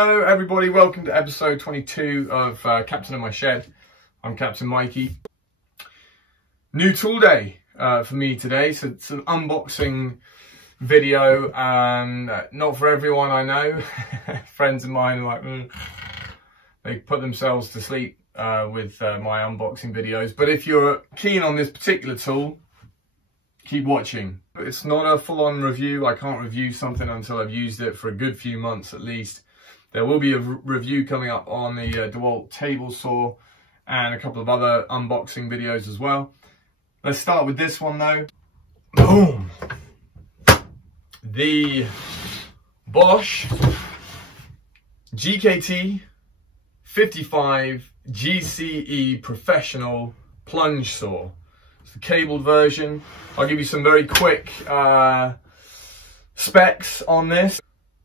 Hello everybody, welcome to episode 22 of Captain in My Shed. I'm Captain Mikey. New tool day for me today, so it's an unboxing video. Not for everyone, I know. Friends of mine are like, they put themselves to sleep with my unboxing videos. But if you're keen on this particular tool, keep watching. It's not a full-on review. I can't review something until I've used it for a good few months at least. There will be a review coming up on the DeWalt table saw and a couple of other unboxing videos as well. Let's start with this one though. Boom! The Bosch GKT55GCE professional plunge saw. It's the cabled version. I'll give you some very quick specs on this.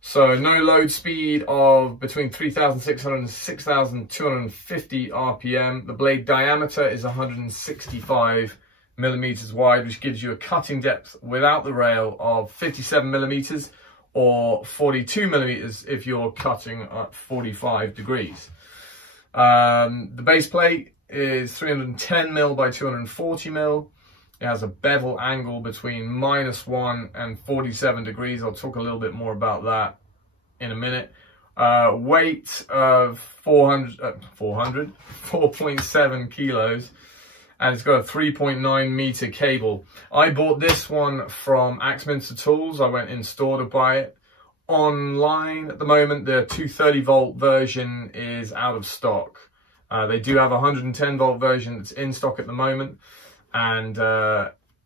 So no load speed of between 3,600 and 6,250 RPM. The blade diameter is 165 millimeters wide, which gives you a cutting depth without the rail of 57 millimeters or 42 millimeters if you're cutting at 45 degrees. The base plate is 310 mil by 240 mil. It has a bevel angle between -1 and 47 degrees. I'll talk a little bit more about that in a minute. Weight of 4.7 kilos, and it's got a 3.9 meter cable. I bought this one from Axminster Tools. I went in store to buy it. Online at the moment, the 230 volt version is out of stock. They do have a 110 volt version that's in stock at the moment. And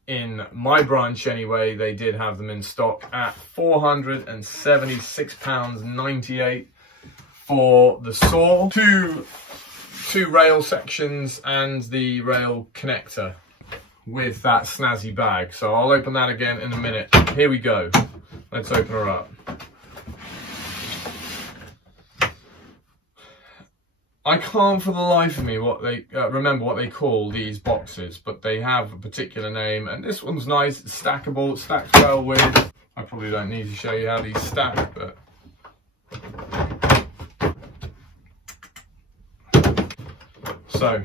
in my branch anyway, they did have them in stock at £476.98 for the saw. Two rail sections and the rail connector with that snazzy bag. So I'll open that again in a minute. Here we go. Let's open her up. I can't for the life of me remember what they call these boxes, but they have a particular name, and this one's nice. It's stackable, it stacks well with. I probably don't need to show you how these stack, but so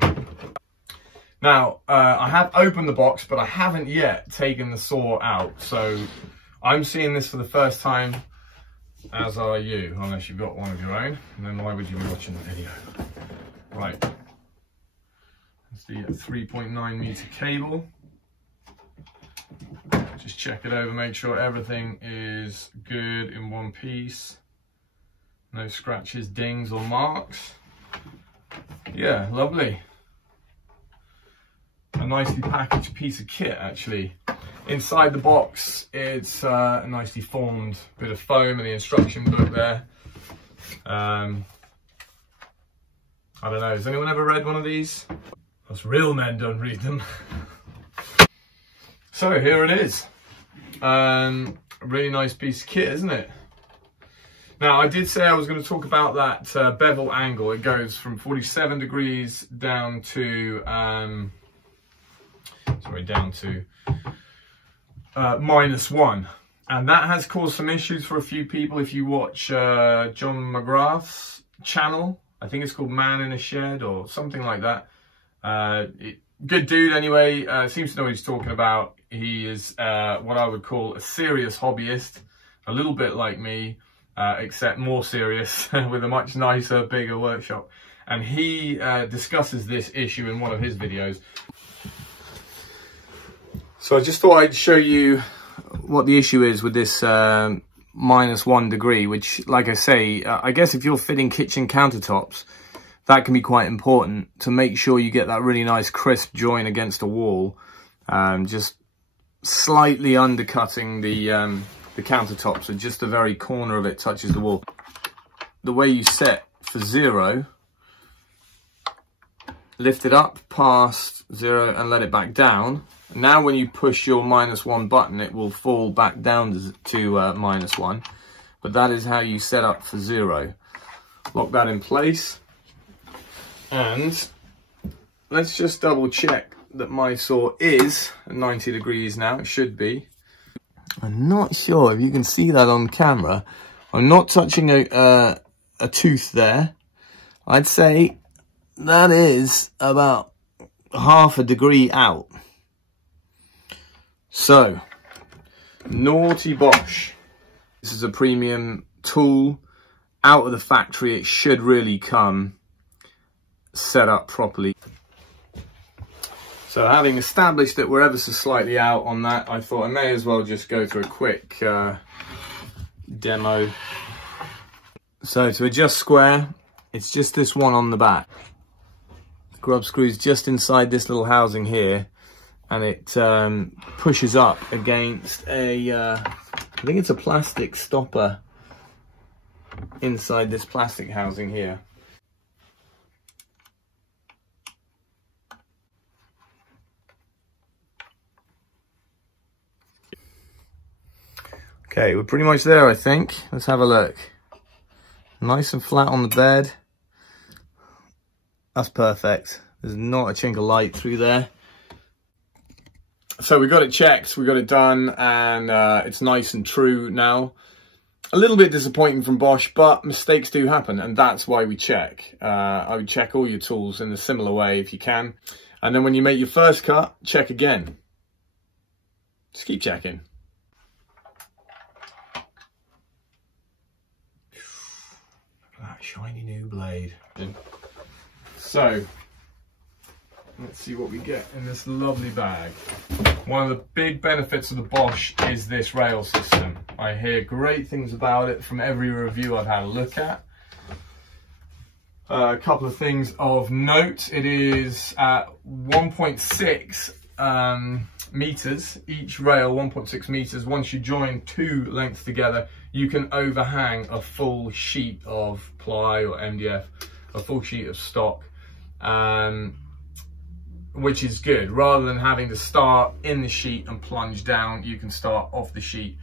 now I have opened the box, but I haven't yet taken the saw out, so I'm seeing this for the first time, as are you, unless you've got one of your own, and then why would you be watching the video? Right, that's the 3.9 meter cable. Just check it over, make sure everything is good in one piece. No scratches, dings or marks. Yeah, lovely. A nicely packaged piece of kit actually. Inside the box, it's a nicely formed bit of foam and the instruction book there. I don't know, has anyone ever read one of these? Us real men don't read them. So here it is. A really nice piece of kit, isn't it? Now I did say I was going to talk about that bevel angle. It goes from 47 degrees down to -1, and that has caused some issues for a few people. If you watch John McGrath's channel, I think it's called Man in a Shed or something like that. Good dude anyway, seems to know what he's talking about. He is what I would call a serious hobbyist, a little bit like me, except more serious with a much nicer, bigger workshop. And he discusses this issue in one of his videos. So I just thought I'd show you what the issue is with this -1 degree, which, like I say, I guess if you're fitting kitchen countertops, that can be quite important to make sure you get that really nice crisp join against a wall, just slightly undercutting the countertop, so just the very corner of it touches the wall. The way you set for 0, lift it up past 0 and let it back down. Now when you push your -1 button, it will fall back down to -1, but that is how you set up for 0. Lock that in place, and let's just double check that my saw is 90 degrees now. It should be. I'm not sure if you can see that on camera. I'm not touching a a tooth there. I'd say that is about half a degree out. So, naughty Bosch. This is a premium tool. Out of the factory, it should really come set up properly. So having established that we're ever so slightly out on that, I thought I may as well just go through a quick demo. So to adjust square, it's just this one on the back. The grub screw's just inside this little housing here, and it pushes up against a, I think it's a plastic stopper inside this plastic housing here. Okay, we're pretty much there, I think. Let's have a look. Nice and flat on the bed. That's perfect. There's not a chink of light through there. So we got it checked, we got it done, and it's nice and true now. A little bit disappointing from Bosch, but mistakes do happen, and that's why we check. I would check all your tools in a similar way if you can. And then when you make your first cut, check again. Just keep checking. That shiny new blade. So let's see what we get in this lovely bag. One of the big benefits of the Bosch is this rail system. I hear great things about it from every review I've had a look at. A couple of things of note. It is at 1.6 meters, each rail 1.6 meters. Once you join two lengths together, you can overhang a full sheet of ply or MDF, a full sheet of stock, which is good. Rather than having to start in the sheet and plunge down, you can start off the sheet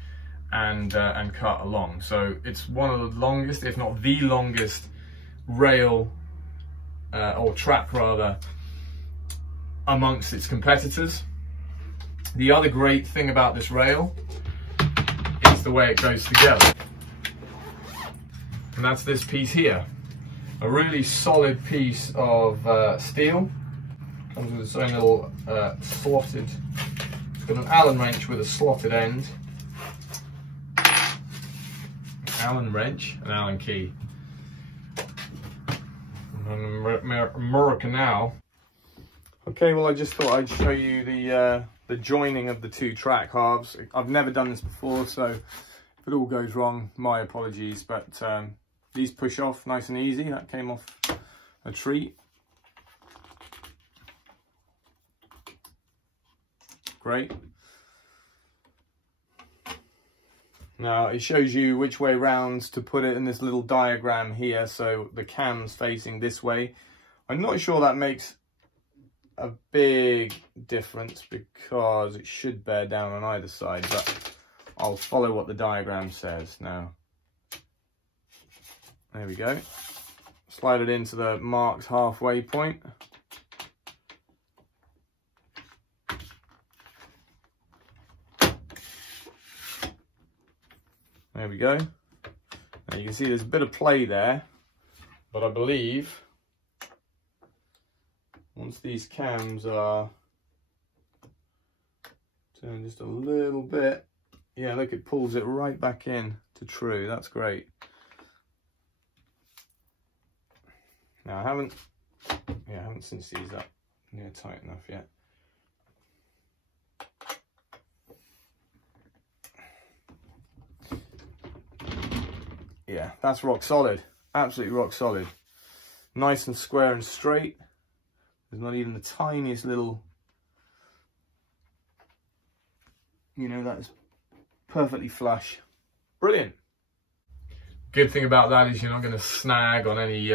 and cut along. So it's one of the longest, if not the longest, rail or track rather amongst its competitors. The other great thing about this rail is the way it goes together, and that's this piece here. A really solid piece of steel. Comes with its own little slotted, it's got an Allen wrench with a slotted end. Allen wrench, an Allen key. And American now. Okay, well I just thought I'd show you the joining of the two track halves. I've never done this before, so if it all goes wrong, my apologies, but these push off nice and easy. That came off a treat. Great. Now it shows you which way round to put it in this little diagram here, so the cam's facing this way. I'm not sure that makes a big difference because it should bear down on either side, but I'll follow what the diagram says now. There we go. Slide it into the marked halfway point. There we go. Now you can see there's a bit of play there, but I believe once these cams are turned just a little bit, yeah, look, it pulls it right back in to true. That's great. Now I haven't cinched these up near tight enough yet. Yeah, that's rock solid, absolutely rock solid. Nice and square and straight. There's not even the tiniest little, you know, that's perfectly flush. Brilliant. Good thing about that is you're not going to snag on any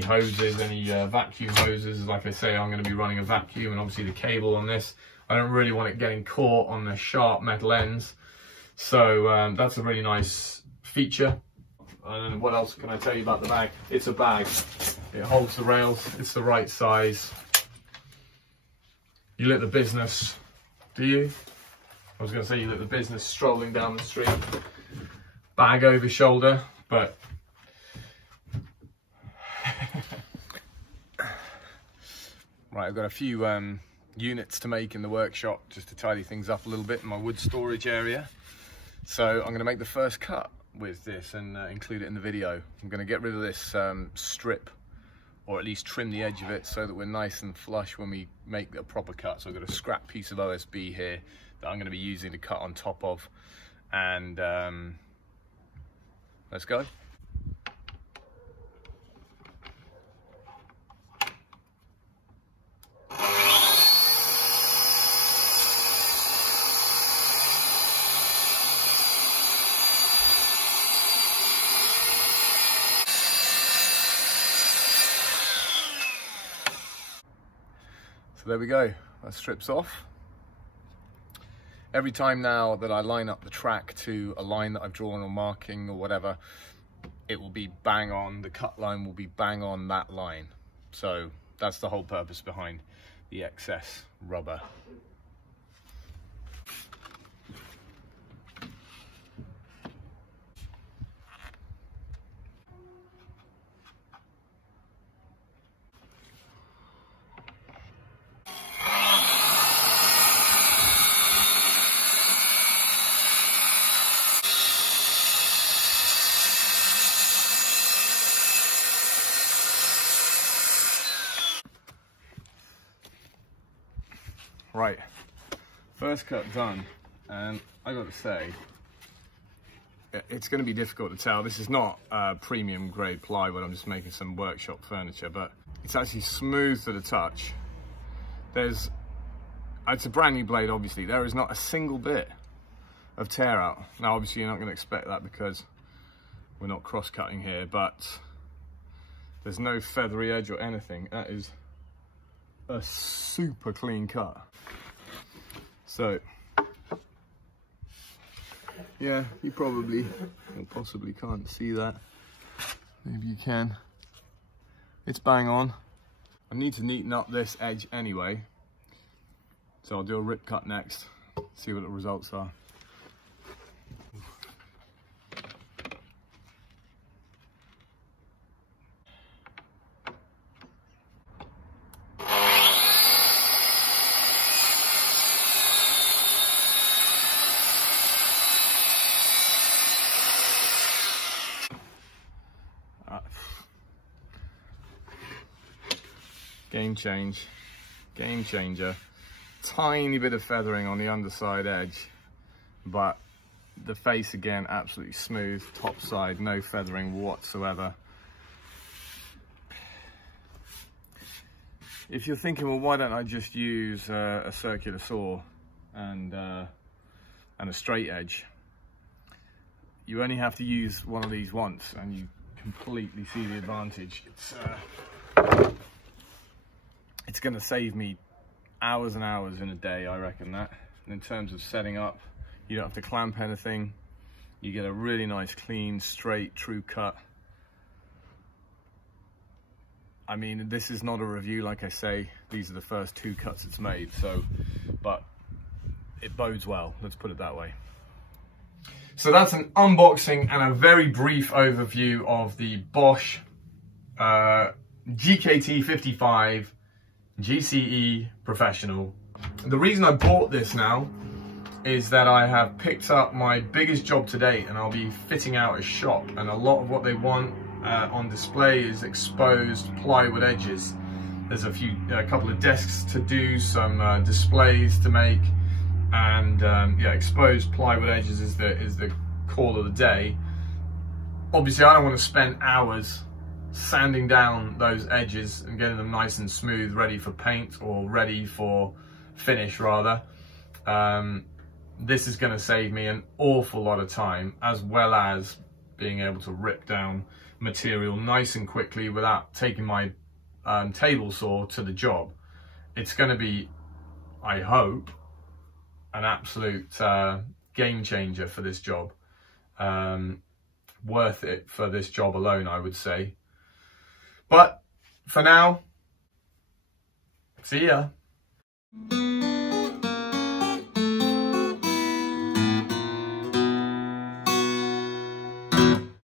hoses, any vacuum hoses. Like I say, I'm going to be running a vacuum, and obviously the cable on this, I don't really want it getting caught on the sharp metal ends. So that's a really nice feature. And what else can I tell you about the bag? It's a bag. It holds the rails. It's the right size. You let the business, do you? I was going to say you let the business strolling down the street. Bag over shoulder, but Right, I've got a few units to make in the workshop just to tidy things up a little bit in my wood storage area. So I'm going to make the first cut with this and include it in the video. I'm going to get rid of this strip, or at least trim the edge of it so that we're nice and flush when we make a proper cut. So I've got a scrap piece of OSB here that I'm going to be using to cut on top of, and let's go. So there we go, that strips off. Every time now that I line up the track to a line that I've drawn or marking or whatever, it will be bang on, the cut line will be bang on that line. So that's the whole purpose behind the excess rubber. Right, first cut done, and I got to say, it's going to be difficult to tell. This is not premium grade plywood, I'm just making some workshop furniture, but it's actually smooth to the touch. It's a brand new blade, obviously. There is not a single bit of tear out. Now obviously you're not going to expect that because we're not cross-cutting here, but there's no feathery edge or anything. That is a super clean cut. So yeah, you probably or possibly can't see that. Maybe you can. It's bang on. I need to neaten up this edge anyway, so I'll do a rip cut next, see what the results are. Game changer. Tiny bit of feathering on the underside edge, but the face again absolutely smooth. Top side no feathering whatsoever. If you're thinking, well, why don't I just use a circular saw and a straight edge, you only have to use one of these once and you completely see the advantage. It's going to save me hours and hours in a day, I reckon that. And in terms of setting up, you don't have to clamp anything. You get a really nice, clean, straight, true cut. I mean, this is not a review, like I say. These are the first two cuts it's made, so, but it bodes well, let's put it that way. So that's an unboxing and a very brief overview of the Bosch GKT55GCE Professional. The reason I bought this now is that I have picked up my biggest job to date, and I'll be fitting out a shop, and a lot of what they want on display is exposed plywood edges. There's a couple of desks to do, some displays to make, and yeah, exposed plywood edges is the call of the day. Obviously I don't want to spend hours sanding down those edges and getting them nice and smooth, ready for paint, or ready for finish rather. This is going to save me an awful lot of time, as well as being able to rip down material nice and quickly without taking my table saw to the job. It's going to be, I hope, an absolute game changer for this job. Worth it for this job alone, I would say. But for now, see ya.